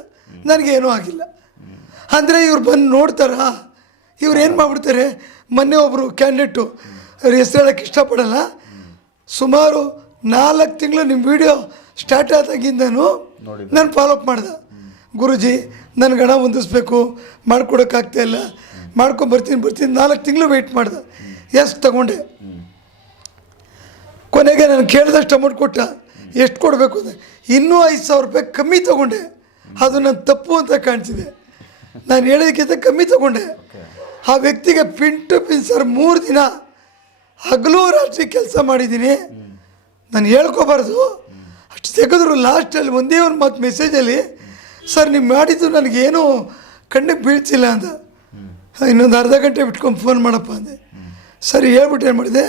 ನನಗೇನೂ ಆಗಿಲ್ಲ. ಅಂದರೆ ಇವ್ರು ಬಂದು ನೋಡ್ತಾರಾ? ಇವ್ರು ಏನು ಮಾಡ್ಬಿಡ್ತಾರೆ? ಮೊನ್ನೆ ಒಬ್ಬರು ಕ್ಯಾಂಡಿಡೇಟು ಅವ್ರ ಹೆಸರು ಹೇಳೋಕ್ಕೆ ಇಷ್ಟಪಡಲ್ಲ. ಸುಮಾರು ನಾಲ್ಕು ತಿಂಗಳು ನಿಮ್ಮ ವಿಡಿಯೋ ಸ್ಟಾರ್ಟ್ ಆದಾಗಿಂದನೂ. ನಾನು ಫಾಲೋಅಪ್ ಮಾಡ್ದೆ. ಗುರುಜಿ ನನಗೆ ಹಣ ಹೊಂದಿಸ್ಬೇಕು ಮಾಡ್ಕೊಡೋಕ್ಕಾಗ್ತಾ ಇಲ್ಲ ಮಾಡ್ಕೊಂಬರ್ತೀನಿ ಬರ್ತೀನಿ. ನಾಲ್ಕು ತಿಂಗಳು ವೆಯ್ಟ್ ಮಾಡ್ದೆ. ಎಸ್ ತಗೊಂಡೆ? ಕೊನೆಗೆ ನಾನು ಕೇಳಿದಷ್ಟು ಅಮೌಂಟ್ ಕೊಟ್ಟ. ಎಷ್ಟು ಕೊಡಬೇಕು ಅಂದರೆ ಇನ್ನೂ ಐದು ಸಾವಿರ ರೂಪಾಯಿ ಕಮ್ಮಿ ತಗೊಂಡೆ. ಅದು ನನ್ನ ತಪ್ಪು ಅಂತ ಕಾಣಿಸಿದೆ ನಾನು ಹೇಳೋದಕ್ಕಿಂತ ಕಮ್ಮಿ ತಗೊಂಡೆ. ಆ ವ್ಯಕ್ತಿಗೆ ಪಿನ್ ಟು ಪಿನ್ ಸರ್ ಮೂರು ದಿನ ಹಗಲು ರಾತ್ರಿ ಕೆಲಸ ಮಾಡಿದ್ದೀನಿ. ನಾನು ಹೇಳ್ಕೊಬಾರ್ದು. ಅಷ್ಟು ತೆಗೆದ್ರು ಲಾಸ್ಟಲ್ಲಿ ಒಂದೇ ಒಂದು ಮಾತು ಮೆಸೇಜಲ್ಲಿ ಸರ್, ನೀವು ಮಾಡಿದ್ದು ನನಗೇನು ಕಣ್ಣಿಗೆ ಬೀಳ್ತಿಲ್ಲ ಅಂತ. ಇನ್ನೊಂದು ಅರ್ಧ ಗಂಟೆ ಬಿಟ್ಕೊಂಡು ಫೋನ್ ಮಾಡಪ್ಪ ಅಂದೆ. ಸರಿ, ಹೇಳ್ಬಿಟ್ಟು ಏನು ಮಾಡಿದೆ?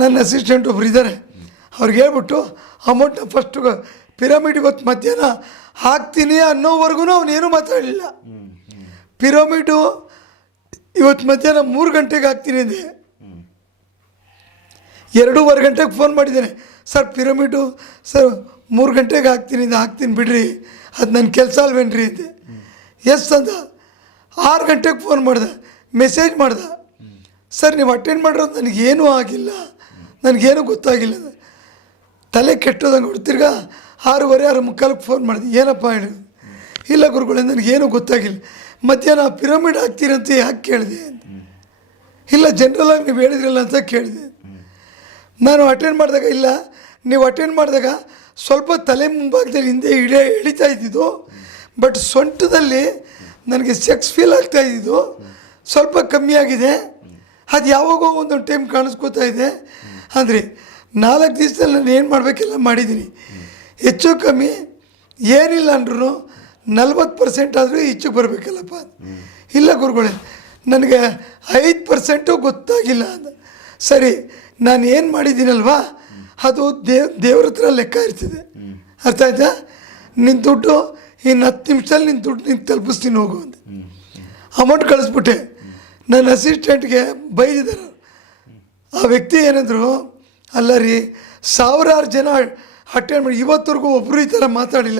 ನನ್ನ ಅಸಿಸ್ಟೆಂಟ್ ಒಬ್ರು ಇದ್ದಾರೆ ಅವ್ರಿಗೆ ಹೇಳ್ಬಿಟ್ಟು ಅಮೌಂಟ್ನ ಫಸ್ಟು ಪಿರಮಿಡ್ ಇವತ್ತು ಮಧ್ಯಾಹ್ನ ಹಾಕ್ತೀನಿ ಅನ್ನೋವರೆಗೂ ಅವನೇನು ಮಾತಾಡಲಿಲ್ಲ. ಪಿರಮಿಡು ಇವತ್ತು ಮಧ್ಯಾಹ್ನ ಮೂರು ಗಂಟೆಗೆ ಹಾಕ್ತೀನಿ ಅಂದೆ. ಎರಡೂವರೆ ಗಂಟೆಗೆ ಫೋನ್ ಮಾಡಿದ್ದೇನೆ. ಸರ್ ಪಿರಮಿಡು ಸರ್, ಮೂರು ಗಂಟೆಗೆ ಹಾಕ್ತೀನಿ ಹಾಕ್ತೀನಿ ಬಿಡ್ರಿ. ಅದು ನನ್ನ ಕೆಲಸ ಅಲ್ವೇನ್ರಿ? ಅಂದೆ. ಎಸ್ ಅಂದ ಆರು ಗಂಟೆಗೆ ಫೋನ್ ಮಾಡ್ದೆ ಮೆಸೇಜ್ ಮಾಡ್ದೆ. ಸರ್, ನೀವು ಅಟೆಂಡ್ ಮಾಡಿರೋದು ನನಗೇನೂ ಆಗಿಲ್ಲ. ನನಗೇನು ಗೊತ್ತಾಗಿಲ್ಲ. ತಲೆ ಕೆಟ್ಟೋದಂಗೆ ಹೊಡ್ತಿರ್ಗ ಆರೂವರೆ, ಆರು ಮುಕ್ಕಾಲಕ್ಕೆ ಫೋನ್ ಮಾಡಿದೆ. ಏನಪ್ಪ ಹೇಳಿ? ಇಲ್ಲ ಗುರುಗಳೇ, ನನಗೇನು ಗೊತ್ತಾಗಿಲ್ಲ. ಮಧ್ಯಾಹ್ನ ಪಿರಮಿಡ್ ಹಾಕ್ತೀರಂತ, ಯಾಕೆ ಕೇಳಿದೆ ಇಲ್ಲ ಜನರಲಾಗಿ ನೀವು ಹೇಳಿದ್ರಲ್ಲ ಅಂತ ಕೇಳಿದೆ. ನಾನು ಅಟೆಂಡ್ ಮಾಡಿದಾಗ, ಇಲ್ಲ, ನೀವು ಅಟೆಂಡ್ ಮಾಡಿದಾಗ ಸ್ವಲ್ಪ ತಲೆ ಮುಂಭಾಗದಲ್ಲಿ ಹಿಂದೆ ಇಳೆ ಇಳಿತಾ ಇದ್ದಿದ್ದು ಬಟ್ ಸೊಂಟದಲ್ಲಿ ನನಗೆ ಸೆಕ್ಸ್ ಫೀಲ್ ಆಗ್ತಾ ಇದ್ದಿದ್ದು ಸ್ವಲ್ಪ ಕಮ್ಮಿ ಆಗಿದೆ. ಅದು ಯಾವಾಗೋ ಒಂದೊಂದು ಟೈಮ್ ಕಾಣಿಸ್ಕೋತಾ ಇದೆ. ಅಂದರೆ ನಾಲ್ಕು ದಿವಸದಲ್ಲಿ ನಾನು ಏನು ಮಾಡಬೇಕೆಲ್ಲ ಮಾಡಿದ್ದೀನಿ. ಹೆಚ್ಚು ಕಮ್ಮಿ ಏನಿಲ್ಲ ಅಂದ್ರೂ ನಲ್ವತ್ತು ಪರ್ಸೆಂಟ್ ಆದರೂ ಹೆಚ್ಚು ಬರಬೇಕಲ್ಲಪ್ಪ ಇಲ್ಲ ಗುರುಗಳೇ, ನನಗೆ ಐದು ಪರ್ಸೆಂಟು ಗೊತ್ತಾಗಿಲ್ಲ ಅಂತ. ಸರಿ, ನಾನು ಏನು ಮಾಡಿದ್ದೀನಲ್ವಾ? ಅದು ದೇವ್, ದೇವ್ರ ಹತ್ರ ಲೆಕ್ಕ ಇರ್ತದೆ. ಅರ್ಥ ಆಯ್ತಾ? ನಿನ್ನ ದುಡ್ಡು ಇನ್ನು ಹತ್ತು ನಿಮಿಷದಲ್ಲಿ ನಿನ್ನ ದುಡ್ಡು ನಿಂಗೆ ತಲುಪಿಸ್ತೀನಿ ಹೋಗು ಅಂತ. ಅಮೌಂಟ್ ಕಳಿಸ್ಬಿಟ್ಟೆ. ನನ್ನ ಅಸಿಸ್ಟೆಂಟ್ಗೆ ಬೈದಿದ್ದಾರೆ. ಆ ವ್ಯಕ್ತಿ ಏನಂದರು, ಅಲ್ಲ ರೀ, ಸಾವಿರಾರು ಜನ ಅಟೆಂಡ್ ಮಾಡಿ ಇವತ್ತರೆಗೂ ಒಬ್ಬರು ಈ ಥರ ಮಾತಾಡಿಲ್ಲ.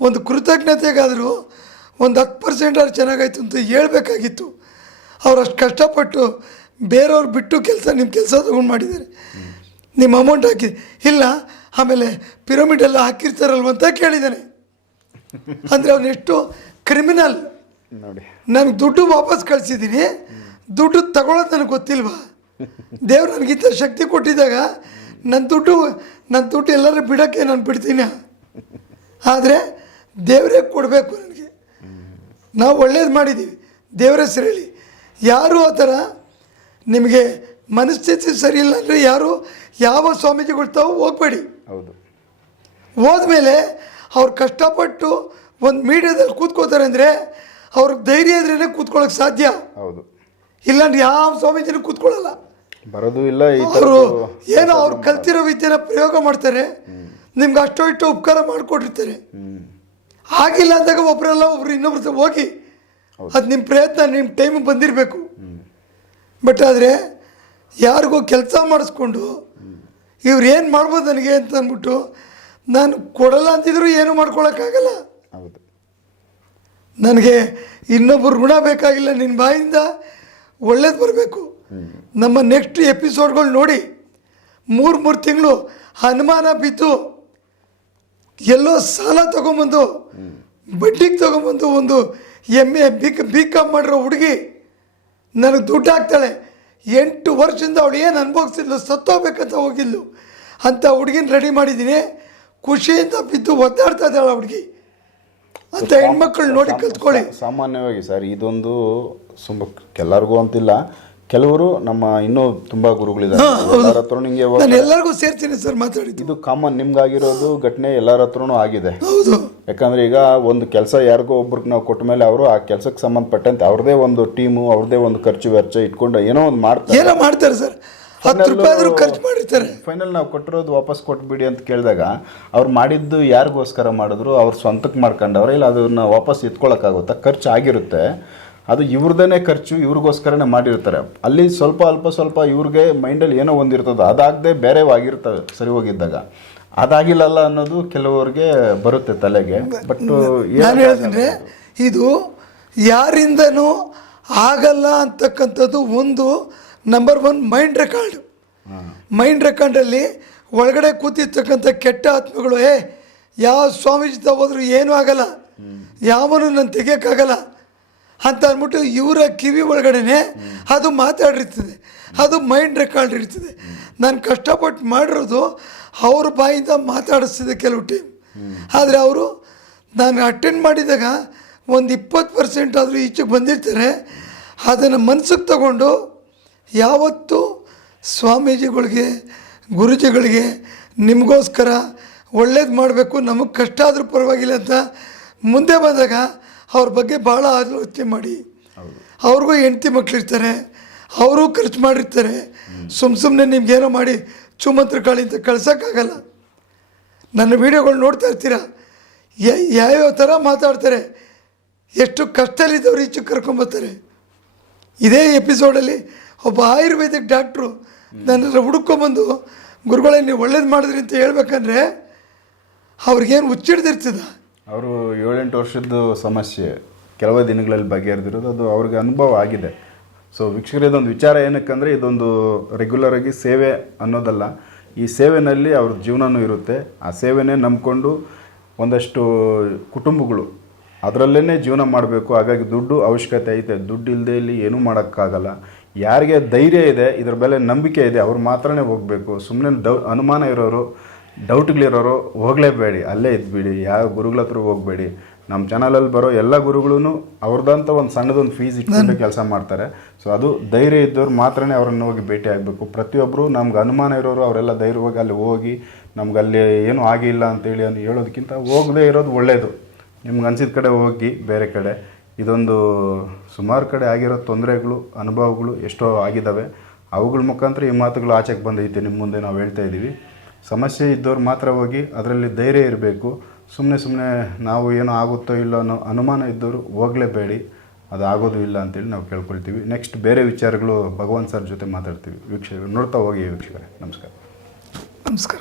ಒಂದು ಕೃತಜ್ಞತೆಗಾದರೂ ಒಂದು ಹತ್ತು ಪರ್ಸೆಂಟ್ ಅವ್ರು ಚೆನ್ನಾಗಾಯ್ತು ಅಂತ ಹೇಳಬೇಕಾಗಿತ್ತು. ಅವ್ರು ಅಷ್ಟು ಕಷ್ಟಪಟ್ಟು ಬೇರೆಯವ್ರು ಬಿಟ್ಟು ಕೆಲಸ, ನಿಮ್ಮ ಕೆಲಸ ತೊಗೊಂಡು ಮಾಡಿದ್ದಾರೆ. ನಿಮ್ಮ ಅಮೌಂಟ್ ಹಾಕಿ, ಇಲ್ಲ, ಆಮೇಲೆ ಪಿರಮಿಡ್ ಎಲ್ಲ ಹಾಕಿರ್ತಾರಲ್ವ ಅಂತ ಕೇಳಿದ್ದಾನೆ. ಅಂದರೆ ಅವನೆಷ್ಟು ಕ್ರಿಮಿನಲ್ ನೋಡಿ. ನನಗೆ ದುಡ್ಡು ವಾಪಸ್ ಕಳಿಸಿದ್ದೀನಿ. ದುಡ್ಡು ತಗೊಳ್ಳೋದು ನನಗೆ ಗೊತ್ತಿಲ್ವಾ? ದೇವ್ರು ನನಗಿಂತ ಶಕ್ತಿ ಕೊಟ್ಟಿದ್ದಾಗ ನನ್ನ ದುಡ್ಡು ನನ್ನ ದುಡ್ಡು ಎಲ್ಲರೂ ಬಿಡೋಕ್ಕೆ ನಾನು ಬಿಡ್ತೀನಿ. ಆದರೆ ದೇವರೇ ಕೊಡಬೇಕು ನನಗೆ. ನಾವು ಒಳ್ಳೇದು ಮಾಡಿದ್ದೀವಿ ದೇವರ ಹೆಸರಲ್ಲಿ ಯಾರು ಆ ಥರ ನಿಮಗೆ ಮನಸ್ಥಿತಿ ಸರಿ ಇಲ್ಲ ಅಂದರೆ ಯಾರು ಯಾವ ಸ್ವಾಮೀಜಿಗಳು ತಾವು ಹೋಗಬೇಡಿ. ಹೌದು. ಹೋದ್ಮೇಲೆ ಅವ್ರು ಕಷ್ಟಪಟ್ಟು ಒಂದು ಮೀಡಿಯಾದಲ್ಲಿ ಕೂತ್ಕೋತಾರೆ ಅಂದರೆ ಅವ್ರಿಗೆ ಧೈರ್ಯ ಇದ್ರೇ ಕೂತ್ಕೊಳ್ಳೋಕೆ ಸಾಧ್ಯ. ಹೌದು. ಇಲ್ಲಾಂದ್ರೆ ಯಾವ ಸ್ವಾಮೀಜಿನೂ ಕೂತ್ಕೊಳ್ಳಲ್ಲ. ಬರೋದು ಇಲ್ಲ ಅವರು ಏನೋ ಅವ್ರು ಕಲ್ತಿರೋ ವಿದ್ಯೆನ ಪ್ರಯೋಗ ಮಾಡ್ತಾರೆ. ನಿಮ್ಗೆ ಅಷ್ಟೋ ಇಷ್ಟೋ ಉಪಕಾರ ಮಾಡಿಕೊಟ್ಟಿರ್ತಾರೆ. ಆಗಿಲ್ಲ ಅಂದಾಗ ಒಬ್ಬರೆಲ್ಲ ಒಬ್ರು ಇನ್ನೊಬ್ರ ಹೋಗಿ ಅದು ನಿಮ್ಮ ಪ್ರಯತ್ನ ನಿಮ್ಮ ಟೈಮ್ ಬಂದಿರಬೇಕು. ಬಟ್ ಆದರೆ ಯಾರಿಗೋ ಕೆಲಸ ಮಾಡಿಸ್ಕೊಂಡು ಇವ್ರು ಏನು ಮಾಡ್ಬೋದು ನನಗೆ ಅಂತ ಅಂದ್ಬಿಟ್ಟು ನಾನು ಕೊಡಲ್ಲ ಅಂತಿದ್ರು ಏನು ಮಾಡ್ಕೊಳಕ್ಕಾಗಲ್ಲ? ಹೌದು. ನನಗೆ ಇನ್ನೊಬ್ಬರು ಋಣ ಬೇಕಾಗಿಲ್ಲ ನಿನ್ನ ಬಾಯಿಂದ ಒಳ್ಳೇದು ಬರಬೇಕು. ನಮ್ಮ ನೆಕ್ಸ್ಟ್ ಎಪಿಸೋಡ್ಗಳು ನೋಡಿ ಮೂರು ಮೂರು ತಿಂಗಳು ಅನುಮಾನ ಬಿದ್ದು ಎಲ್ಲೋ ಸಾಲ ತೊಗೊಂಬಂದು ಬಡ್ಡಿಗೆ ತೊಗೊಂಬಂದು ಒಂದು M A B B com ಮಾಡಿರೋ ಹುಡುಗಿ ನನಗೆ ದುಡ್ಡು ಹಾಕ್ತಾಳೆ. ಎಂಟು ವರ್ಷದಿಂದ ಅವಳು ಏನು ಅನುಭವಿಸಿದ್ಲು ಸತ್ತೋಗ್ಬೇಕಂತ ಹೋಗಿದ್ಲು. ಅಂತ ಹುಡುಗಿನ ರೆಡಿ ಮಾಡಿದ್ದೀನಿ. ಖುಷಿಯಿಂದ ಬಿದ್ದು ಒದ್ದಾಡ್ತಾ ಇದ್ದಾಳೆ ಆ ಹುಡುಗಿ ಅಂತ ಹೆಣ್ಮಕ್ಳು ನೋಡಿ ಕಲ್ತ್ಕೊಳ್ಳಿ. ಸಾಮಾನ್ಯವಾಗಿ ಸರ್ ಇದೊಂದು ತುಂಬ ಎಲ್ಲರಿಗೂ ಅಂತಿಲ್ಲ ಕೆಲವರು ನಮ್ಮ ಇನ್ನೂ ತುಂಬ ಗುರುಗಳಿದ್ದಾರೆ. ಎಲ್ಲರ ಹತ್ರ ನಾನು ಎಲ್ಲರಿಗೂ ಸೇರ್ತೀನಿ ಸರ್ ಮಾತಾಡಿದ್ದು. ಇದು ಕಾಮನ್ ನಿಮ್ಗಾಗಿರೋದು ಘಟನೆ ಎಲ್ಲರ ಹತ್ರನೂ ಆಗಿದೆ. ಹೌದು. ಯಾಕಂದ್ರೆ ಈಗ ಒಂದು ಕೆಲಸ ಯಾರಿಗೋ ಒಬ್ರಿಗೆ ನಾವು ಕೊಟ್ಟ ಮೇಲೆ ಅವರು ಆ ಕೆಲಸಕ್ಕೆ ಸಂಬಂಧಪಟ್ಟಂತೆ ಅವ್ರದೇ ಒಂದು ಟೀಮು ಅವ್ರದೇ ಒಂದು ಖರ್ಚು ವೆಚ್ಚ ಇಟ್ಕೊಂಡು ಏನೋ ಒಂದು ಮಾಡ್ತಾರೆ. ಏನೋ ಮಾಡ್ತಾರೆ ಸರ್. ಹತ್ತು ರೂಪಾಯಿ ಆದರೂ ಖರ್ಚು ಮಾಡಿರ್ತಾರೆ. ಫೈನಲ್ ನಾವು ಕೊಟ್ಟಿರೋದು ವಾಪಸ್ ಕೊಟ್ಬಿಡಿ ಅಂತ ಕೇಳಿದಾಗ ಅವ್ರು ಮಾಡಿದ್ದು ಯಾರಿಗೋಸ್ಕರ ಮಾಡಿದ್ರು? ಅವ್ರ ಸ್ವಂತಕ್ಕೆ ಮಾಡ್ಕೊಂಡವ್ರೆ? ಇಲ್ಲ ಅದನ್ನ ವಾಪಸ್ ಎತ್ಕೊಳಕ್ಕಾಗುತ್ತಾ? ಖರ್ಚು ಆಗಿರುತ್ತೆ. ಅದು ಇವ್ರದೇ ಖರ್ಚು ಇವ್ರಿಗೋಸ್ಕರನೇ ಮಾಡಿರ್ತಾರೆ. ಅಲ್ಲಿ ಸ್ವಲ್ಪ ಅಲ್ಪ ಸ್ವಲ್ಪ ಇವ್ರಿಗೆ ಮೈಂಡಲ್ಲಿ ಏನೋ ಒಂದಿರ್ತದೆ. ಅದಾಗದೆ ಬೇರೆ ಆಗಿರ್ತವೆ ಸರಿ ಹೋಗಿದ್ದಾಗ. ಅದಾಗಿಲ್ಲಲ್ಲ ಅನ್ನೋದು ಕೆಲವರಿಗೆ ಬರುತ್ತೆ ತಲೆಗೆ. ಬಟ್ ನಾನು ಹೇಳಿದ್ರೆ ಇದು ಯಾರಿಂದನೂ ಆಗಲ್ಲ ಅಂತಕ್ಕಂಥದ್ದು ಒಂದು number one mind record mind ರೆಕಾರ್ಡಲ್ಲಿ ಒಳಗಡೆ ಕೂತಿರ್ತಕ್ಕಂಥ ಕೆಟ್ಟ ಆತ್ಮಗಳು, ಏ, ಯಾವ ಸ್ವಾಮೀಜಿ ಹೋದ್ರು ಏನೂ ಆಗಲ್ಲ. ಯಾವನು ನಾನು ತೆಗಿಯೋಕ್ಕಾಗಲ್ಲ. ಅಂತ ಅಂದ್ಬಿಟ್ಟು ಇವರ ಕಿವಿ ಒಳಗಡೆನೆ ಅದು ಮಾತಾಡಿರ್ತದೆ. ಅದು ಮೈಂಡ್ ರೆಕಾರ್ಡ್ ಇರ್ತದೆ. ನಾನು ಕಷ್ಟಪಟ್ಟು ಮಾಡಿರೋದು ಅವ್ರ ಬಾಯಿಂದ ಮಾತಾಡಿಸ್ತಿದೆ ಕೆಲವು ಟೈಮ್ ಆದರೆ ಅವರು ನಾನು ಅಟೆಂಡ್ ಮಾಡಿದಾಗ ಒಂದು ಇಪ್ಪತ್ತು ಪರ್ಸೆಂಟ್ ಆದರೂ ಈಚೆಗೆ ಬಂದಿರ್ತಾರೆ. ಅದನ್ನು ಮನಸ್ಸಿಗೆ ತಗೊಂಡು ಯಾವತ್ತೂ ಸ್ವಾಮೀಜಿಗಳಿಗೆ ಗುರುಜಿಗಳಿಗೆ ನಿಮಗೋಸ್ಕರ ಒಳ್ಳೇದು ಮಾಡಬೇಕು ನಮಗೆ ಕಷ್ಟ ಆದರೂ ಪರವಾಗಿಲ್ಲ ಅಂತ ಮುಂದೆ ಬಂದಾಗ ಅವ್ರ ಬಗ್ಗೆ ಭಾಳ ಆಲೋಚನೆ ಮಾಡಿ. ಅವ್ರಿಗೂ ಹೆಂಡತಿ ಮಕ್ಕಳಿರ್ತಾರೆ ಅವರು ಖರ್ಚು ಮಾಡಿರ್ತಾರೆ. ಸುಮ್ಮ ಸುಮ್ಮನೆ ನಿಮ್ಗೇನೋ ಮಾಡಿ ಚುಮಂತ್ರ ಕಾಳಿ ಅಂತ ಕಳ್ಸೋಕ್ಕಾಗಲ್ಲ. ನನ್ನ ವೀಡಿಯೋಗಳು ನೋಡ್ತಾ ಇರ್ತೀರ? ಯಾವ್ಯಾವ ಥರ ಮಾತಾಡ್ತಾರೆ? ಎಷ್ಟು ಕಷ್ಟದಲ್ಲಿದ್ದವ್ರು ಈಚೆ ಕರ್ಕೊಂಬರ್ತಾರೆ ಇದೇ ಎಪಿಸೋಡಲ್ಲಿ ಒಬ್ಬ ಆಯುರ್ವೇದಿಕ್ ಡಾಕ್ಟ್ರು ನನ್ನ ಹುಡುಕೊಂಬಂದು, ಗುರುಗಳೇ, ನೀವು ಒಳ್ಳೇದು ಮಾಡಿದ್ರಿ ಅಂತ ಹೇಳ್ಬೇಕಂದ್ರೆ ಅವ್ರಿಗೇನು ಹುಚ್ಚಿಡ್ದಿರ್ತದ? ಅವರು ಏಳೆಂಟು ವರ್ಷದ ಸಮಸ್ಯೆ. ಕೆಲವೇ ದಿನಗಳಲ್ಲಿ ಬಗೆಹರಿದಿರೋದು ಅದು ಅವ್ರಿಗೆ ಅನುಭವ ಆಗಿದೆ. ಸೊ ವೀಕ್ಷಕರು, ಇದೊಂದು ವಿಚಾರ ಏನಕ್ಕಂದರೆ ಇದೊಂದು ರೆಗ್ಯುಲರ್ ಆಗಿ ಸೇವೆ ಅನ್ನೋದಲ್ಲ. ಈ ಸೇವೆನಲ್ಲಿ ಅವ್ರ ಜೀವನವೂ ಇರುತ್ತೆ. ಆ ಸೇವೆನೇ ನಂಬಿಕೊಂಡು ಒಂದಷ್ಟು ಕುಟುಂಬಗಳು ಅದರಲ್ಲೇ ಜೀವನ ಮಾಡಬೇಕು. ಹಾಗಾಗಿ ದುಡ್ಡು ಅವಶ್ಯಕತೆ ಐತೆ. ದುಡ್ಡು ಇಲ್ಲದೆ ಇಲ್ಲಿ ಏನೂ ಮಾಡೋಕ್ಕಾಗಲ್ಲ. ಯಾರಿಗೆ ಧೈರ್ಯ ಇದೆ ಇದ್ರ ಮೇಲೆ ನಂಬಿಕೆ ಇದೆ ಅವ್ರು ಮಾತ್ರನೇ ಹೋಗಬೇಕು. ಸುಮ್ಮನೆ ಡೌ ಅನುಮಾನ ಇರೋರು ಡೌಟ್ಗಳಿರೋರು ಹೋಗಲೇಬೇಡಿ ಅಲ್ಲೇ ಇದ್ಬಿಡಿ ಯಾವ ಗುರುಗಳ ಹತ್ರ ಹೋಗಬೇಡಿ. ನಮ್ಮ ಚಾನಲಲ್ಲಿ ಬರೋ ಎಲ್ಲ ಗುರುಗಳೂ ಅವ್ರದ್ದಂತ ಒಂದು ಸಣ್ಣದೊಂದು ಫೀಸ್ ಇಟ್ಕೊಂಡು ಕೆಲಸ ಮಾಡ್ತಾರೆ. ಸೊ ಅದು ಧೈರ್ಯ ಇದ್ದವ್ರು ಮಾತ್ರನೇ ಅವ್ರನ್ನ ಹೋಗಿ ಭೇಟಿ ಆಗಬೇಕು. ಪ್ರತಿಯೊಬ್ಬರು ನಮ್ಗೆ ಅನುಮಾನ ಇರೋರು ಅವರೆಲ್ಲ ಧೈರ್ಯವಾಗಿ ಅಲ್ಲಿ ಹೋಗಿ ನಮ್ಗೆ ಅಲ್ಲಿ ಏನೂ ಆಗಿಲ್ಲ ಅಂತೇಳಿ ಅಂತ ಹೇಳೋದಕ್ಕಿಂತ ಹೋಗದೇ ಇರೋದು ಒಳ್ಳೆಯದು ನಿಮ್ಗೆ ಅನ್ಸಿದ ಕಡೆ ಹೋಗಿ ಬೇರೆ ಕಡೆ. ಇದೊಂದು ಸುಮಾರು ಕಡೆ ಆಗಿರೋ ತೊಂದರೆಗಳು, ಅನುಭವಗಳು ಎಷ್ಟೋ ಆಗಿದ್ದಾವೆ ಅವುಗಳ ಮುಖಾಂತರ ಈ ಮಾತುಗಳು ಆಚೆಗೆ ಬಂದೈತೆ. ನಿಮ್ಮ ಮುಂದೆ ನಾವು ಹೇಳ್ತಾ ಇದ್ದೀವಿ ಸಮಸ್ಯೆ ಇದ್ದವ್ರು ಮಾತ್ರ ಹೋಗಿ ಅದರಲ್ಲಿ ಧೈರ್ಯ ಇರಬೇಕು. ಸುಮ್ಮನೆ ಸುಮ್ಮನೆ ನಾವು ಏನೋ ಆಗುತ್ತೋ ಇಲ್ಲೋ ಅನ್ನೋ ಅನುಮಾನ ಇದ್ದವರು ಹೋಗಲೇಬೇಡಿ. ಅದು ಆಗೋದು ಇಲ್ಲ ಅಂತೇಳಿ ನಾವು ಕೇಳ್ಕೊಳ್ತೀವಿ. ನೆಕ್ಸ್ಟ್ ಬೇರೆ ವಿಚಾರಗಳು ಭಗವಾನ್ ಸರ್ ಜೊತೆ ಮಾತಾಡ್ತೀವಿ. ವೀಕ್ಷಕರು ನೋಡ್ತಾ ಹೋಗಿ ವೀಕ್ಷಕರೇ. ನಮಸ್ಕಾರ. ನಮಸ್ಕಾರ.